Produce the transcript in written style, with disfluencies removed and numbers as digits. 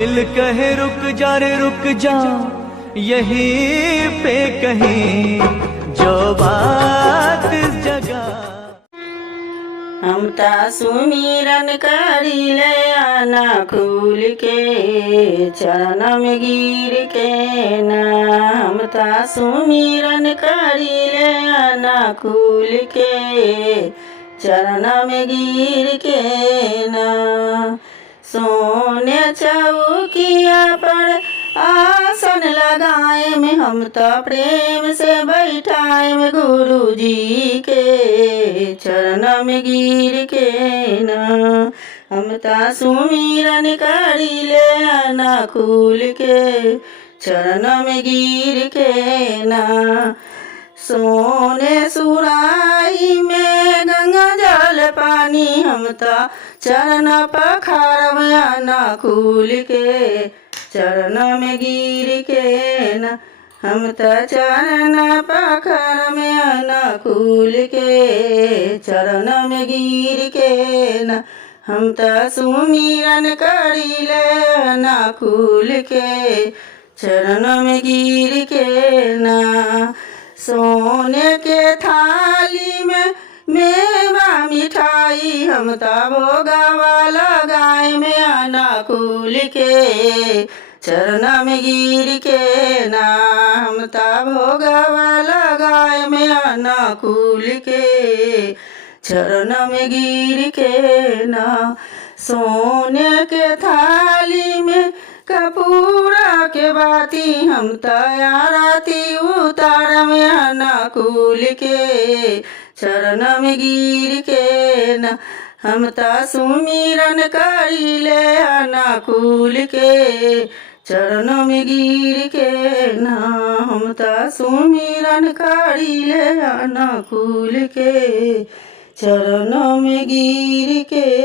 दिल कहे रुक जा रे रुक जा, यहीं पे कहीं जो बात इस जगह। हम ता सुमिरन करीले आना खुल के, चरण में गिर के ना। हम ता सुमिरन करीले आना खुल के, चरण में गिर के ना। सोने चौकिया पर आसन लगाए में हम तो प्रेम से बैठाए में गुरु जी के, चरण में गिर के ना। हम ता सुमिरन करीले आना खुल के, चरण में गिर के ना। सोने सुराही में गंगा जल पानी हम तो चरण पखारब आना खुल के, चरण में गिर के ना। हम तो चरण पखारब आना खुल के, चरण में गिर के ना। हम तो सुमिरन करीले आना खुल के, चरण में गिर के ना। सोने के थाली में मेवा मिठाई हम तो भोगवा लगाए में आना खुल के, चरण में गिर के ना। हम तो भोगवा लगाए में आना खुल के, चरण में गिर के ना। सोने के थाली में कपूरा के बाती हम तो आरती उतार में आना खुल के, चरण में गिर के ना। हम तो सुमिरन करीले आना खुल के, चरण में गिर के ना। हम तो सुमिरन करीले आना खुल के, चरण में गिर के।